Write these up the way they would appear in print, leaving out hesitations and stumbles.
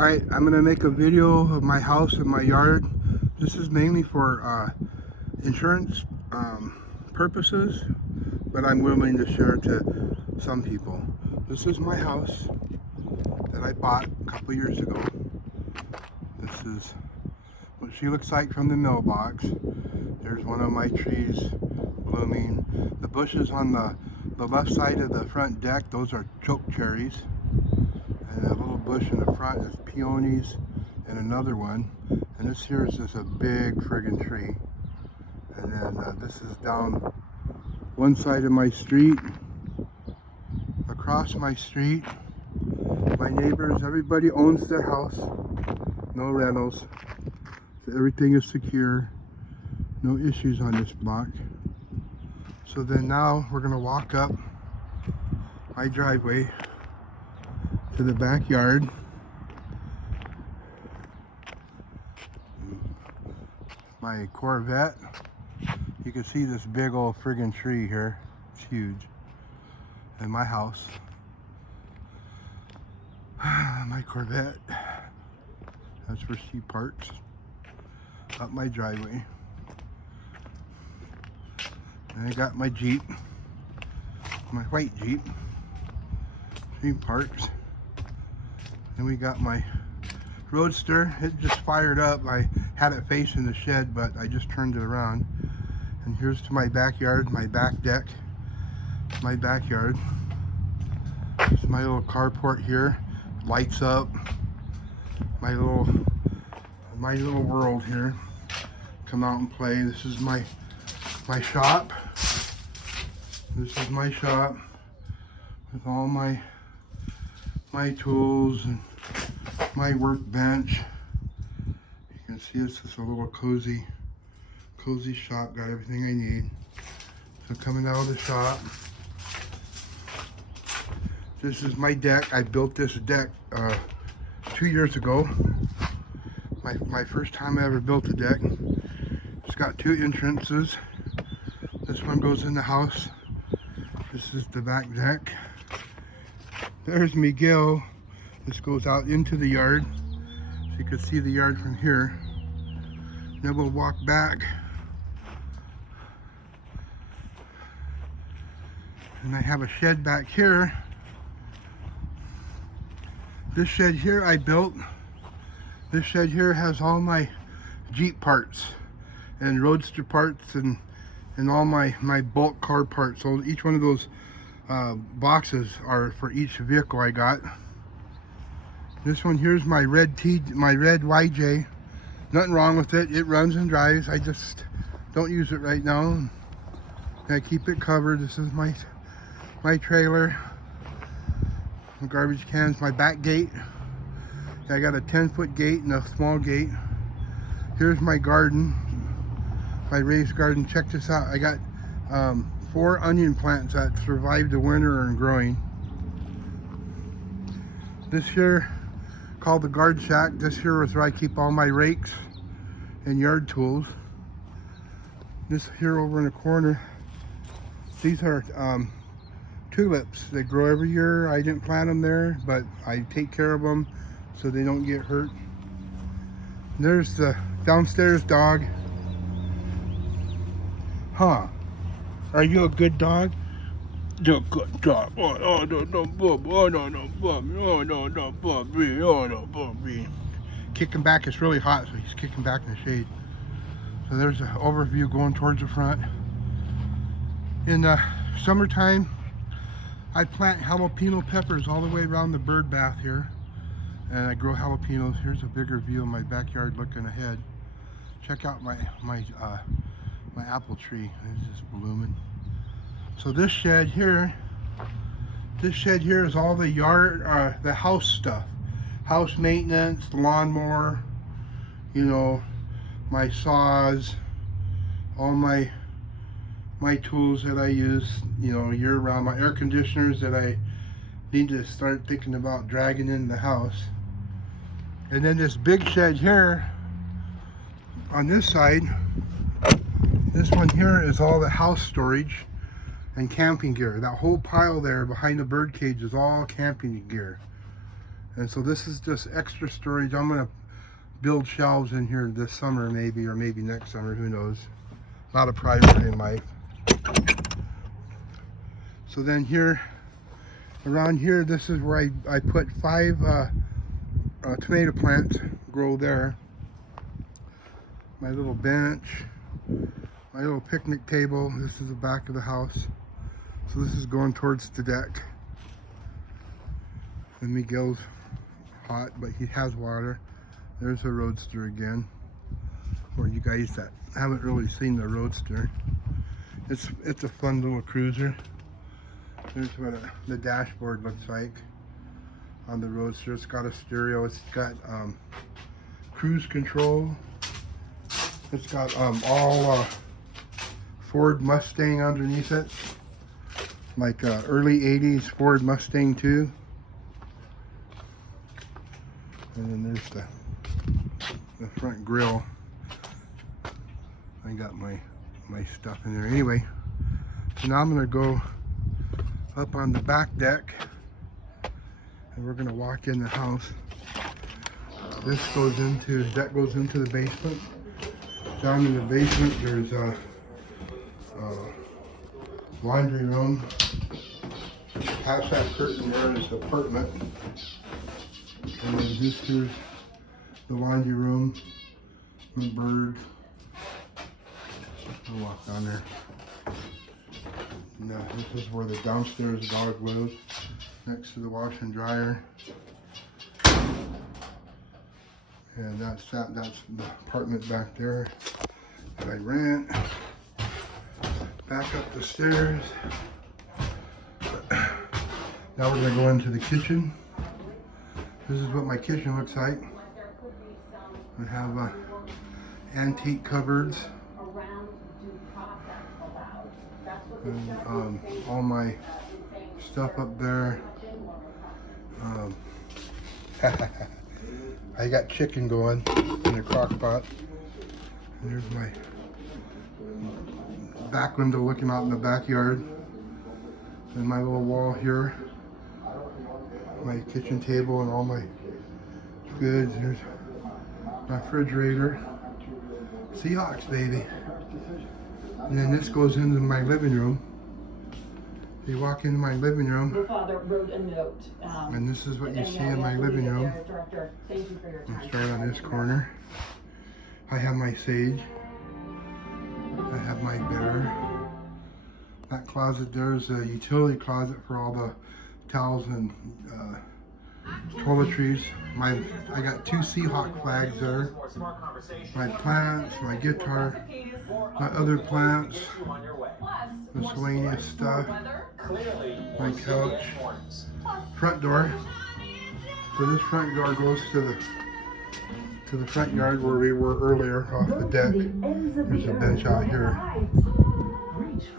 Alright, I'm going to make a video of my house and my yard. This is mainly for insurance purposes, but I'm willing to share to some people. This is my house that I bought a couple years ago. This is what she looks like from the mailbox. There's one of my trees blooming. The bushes on the left side of the front deck, those are choke cherries. And that little bush in the front is peonies and another one. And this here is just a big friggin' tree. And then this is down one side of my street. Across my street, my neighbors, everybody owns their house. No rentals. So everything is secure. No issues on this block. So then now we're gonna walk up my driveway to the backyard. My Corvette. You can see this big old friggin' tree here. It's huge. And my house. My Corvette. That's where she parks. Up my driveway. And I got my Jeep. My white Jeep. She parks. And we got my Roadster. It just fired up. I had it facing the shed, but I just turned it around. And here's to my backyard, my back deck, my backyard. It's my little carport here. Lights up. My little world here. Come out and play. This is my shop. This is my shop with all my tools and my workbench. You can see it's just a little cozy shop. Got everything I need. So coming out of the shop, this is my deck. I built this deck 2 years ago. My first time I ever built a deck. It's got two entrances. This one goes in the house. This is the back deck. There's Miguel. This goes out into the yard. So you can see the yard from here. Then we'll walk back. And I have a shed back here. This shed here I built. This shed here has all my Jeep parts and Roadster parts and all my bulk car parts. So each one of those boxes are for each vehicle I got. This one here's my red YJ. Nothing wrong with it. It runs and drives. I just don't use it right now. I keep it covered. This is my trailer. The garbage cans, my back gate. I got a 10-foot gate and a small gate. Here's my garden, my raised garden. Check this out. I got 4 onion plants that survived the winter and growing. This here, called the guard shack. This here is where I keep all my rakes and yard tools. This here over in the corner, these are tulips. They grow every year. I didn't plant them there, but I take care of them so they don't get hurt. And there's the downstairs dog. Huh? Are you a good dog? You're a good dog. Oh no, Bobby. Oh no, Bobby. Oh no, Bobby. Oh no, Bobby. Kicking back. It's really hot, so he's kicking back in the shade. So there's an overview going towards the front. In the summertime, I plant jalapeno peppers all the way around the bird bath here. And I grow jalapenos. Here's a bigger view of my backyard looking ahead. Check out my apple tree. It's just blooming. So this shed here is all the yard, the house stuff. House maintenance, lawnmower, you know, my saws, all my tools that I use, you know, year round. My air conditioners that I need to start thinking about dragging in the house. And then this big shed here on this side, this one here is all the house storage and camping gear. That whole pile there behind the bird cage is all camping gear. And so this is just extra storage. I'm gonna build shelves in here this summer maybe, or maybe next summer, who knows. A lot of privacy in life. So then here, around here, this is where I put 5 tomato plants, grow there. My little bench, my little picnic table. This is the back of the house. So this is going towards the deck. And Miguel's hot, but he has water. There's a Roadster again. For you guys that haven't really seen the Roadster, it's a fun little cruiser. Here's what the dashboard looks like on the Roadster. It's got a stereo. It's got cruise control. It's got all Ford Mustang underneath it, like early 80s Ford Mustang too. And then there's the front grill. I got my stuff in there. Anyway, so now I'm gonna go up on the back deck and we're gonna walk in the house. That goes into the basement. Down in the basement there's a laundry room. Past that curtain there is the apartment. And then this here's the laundry room, the bird. I'll walk down there. Now this is where the downstairs dog lives, next to the wash and dryer. And that's the apartment back there that I rent. Back up the stairs. Now we're gonna go into the kitchen. This is what my kitchen looks like. I have antique cupboards. And all my stuff up there. I got chicken going in a crock pot. And there's my back window looking out in the backyard. And my little wall here. My kitchen table and all my goods. There's my refrigerator. Seahawks, baby. And then this goes into my living room. You walk into my living room. Your father wrote a note. And this is what you see in my living room. Director, thank you for your time. I'll start on this corner. I have my sage. I have my bear. That closet there is a utility closet for all the towels and toiletries. I got 2 Seahawk flags there. My plants, my guitar, my other plants, miscellaneous stuff, my couch, front door. So this front door goes to the front yard where we were earlier off the deck. There's a bench out here.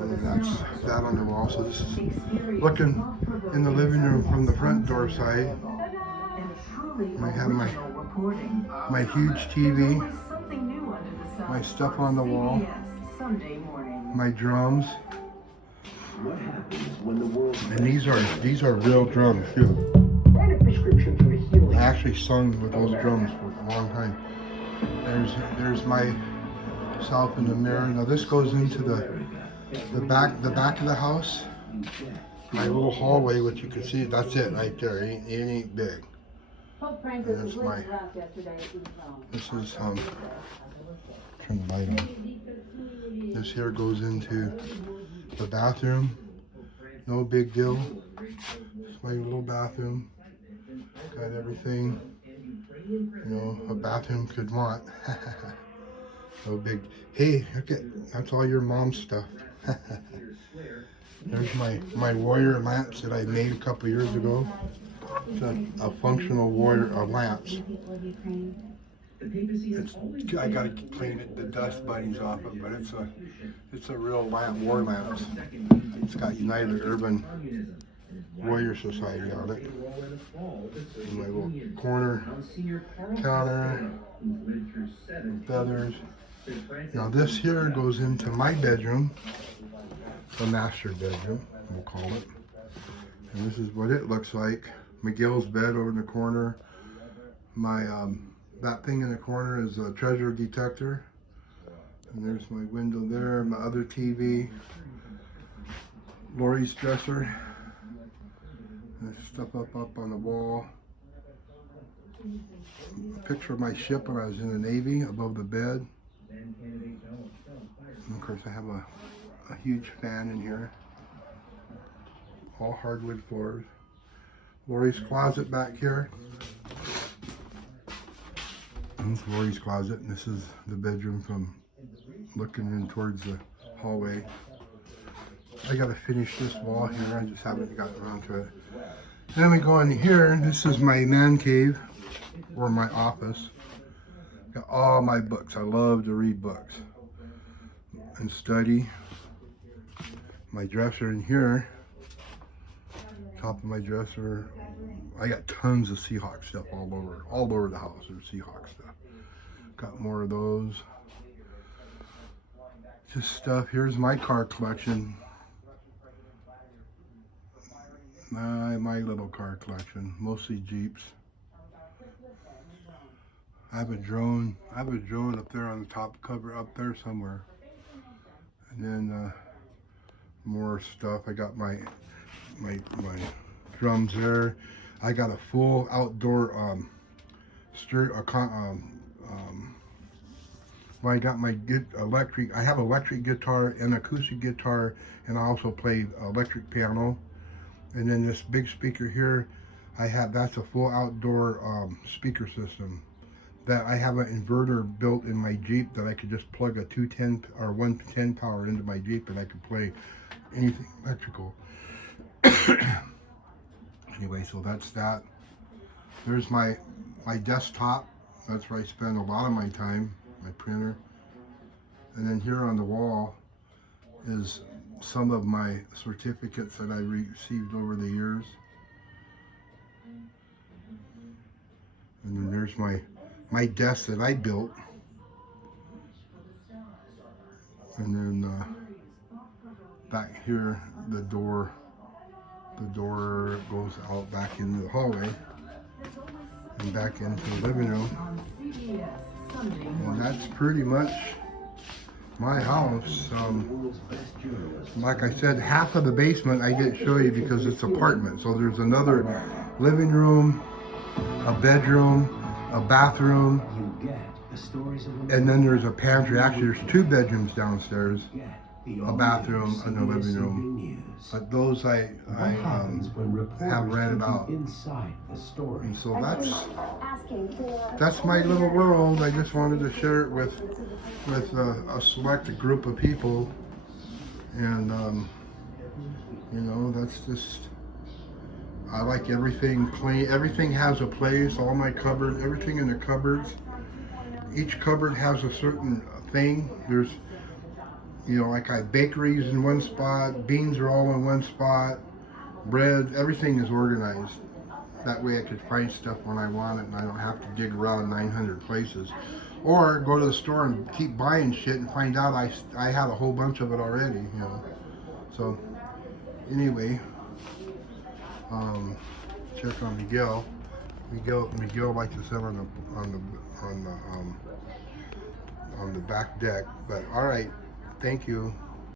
And that's that on the wall. So this is looking in the living room from the front door side. And I have my huge TV, my stuff on the wall, my drums. And these are real drums too. I actually sung with those drums for a long time. There's myself in the mirror. Now this goes into the back of the house. My little hallway, which you can see, that's it right there. It ain't big. And that's this is turn the light on. This here goes into the bathroom. No big deal. It's my little bathroom. Got everything, you know, a bathroom could want. No big. Hey, look at, that's all your mom's stuff. There's my Warrior lamps that I made a couple years ago. It's a functional Warrior lamps. I gotta clean it, the dust bunnies off it, but it's a real lamp, war lamps. It's got United Urban Warrior Society on it. And my little corner counter, feathers. Now this here goes into my bedroom, the master bedroom, we'll call it. And this is what it looks like. Miguel's bed over in the corner. My that thing in the corner is a treasure detector. And there's my window there, my other TV. Lori's dresser. There's stuff up on the wall. A picture of my ship when I was in the Navy above the bed. And of course I have a huge fan in here. All hardwood floors. Lori's closet back here. This is Lori's closet, and this is the bedroom from looking in towards the hallway. I gotta finish this wall here, I just haven't gotten around to it. Then we go in here, this is my man cave, or my office. Got all my books, I love to read books and study. My dresser in here, top of my dresser, I got tons of Seahawk stuff all over the house. There's Seahawk stuff. Got more of those. Just stuff. Here's my car collection. My little car collection, mostly Jeeps. I have a drone. Up there on the top cover, up there somewhere. And then more stuff. I got my drums there. I got a full outdoor well, I got my electric. I have electric guitar and acoustic guitar, and I also play electric piano. And then this big speaker here, that's a full outdoor speaker system. That I have an inverter built in my Jeep that I could just plug a 210 or 110 power into my Jeep, and I could play anything electrical. Anyway, so that's that. There's my desktop. That's where I spend a lot of my time, my printer. And then here on the wall is some of my certificates that I received over the years. And then there's my desk that I built. And then back here, the door goes out back into the hallway and back into the living room. And that's pretty much my house. Like I said, half of the basement I didn't show you because it's apartment. So there's another living room, a bedroom, a bathroom, and then there's a pantry. Actually, there's 2 bedrooms downstairs, a bathroom and a living room. But those I have read about. And so that's my little world. I just wanted to share it with a select group of people. And you know, that's just, I like everything clean. Everything has a place. All my cupboards, everything in the cupboards. Each cupboard has a certain thing. There's, you know, like I have bakeries in one spot, beans are all in one spot, bread, everything is organized. That way I could find stuff when I want it and I don't have to dig around 900 places. Or go to the store and keep buying shit and find out I had a whole bunch of it already, you know. So, anyway, check on Miguel. Miguel likes to sit on the back deck, but all right. Thank you.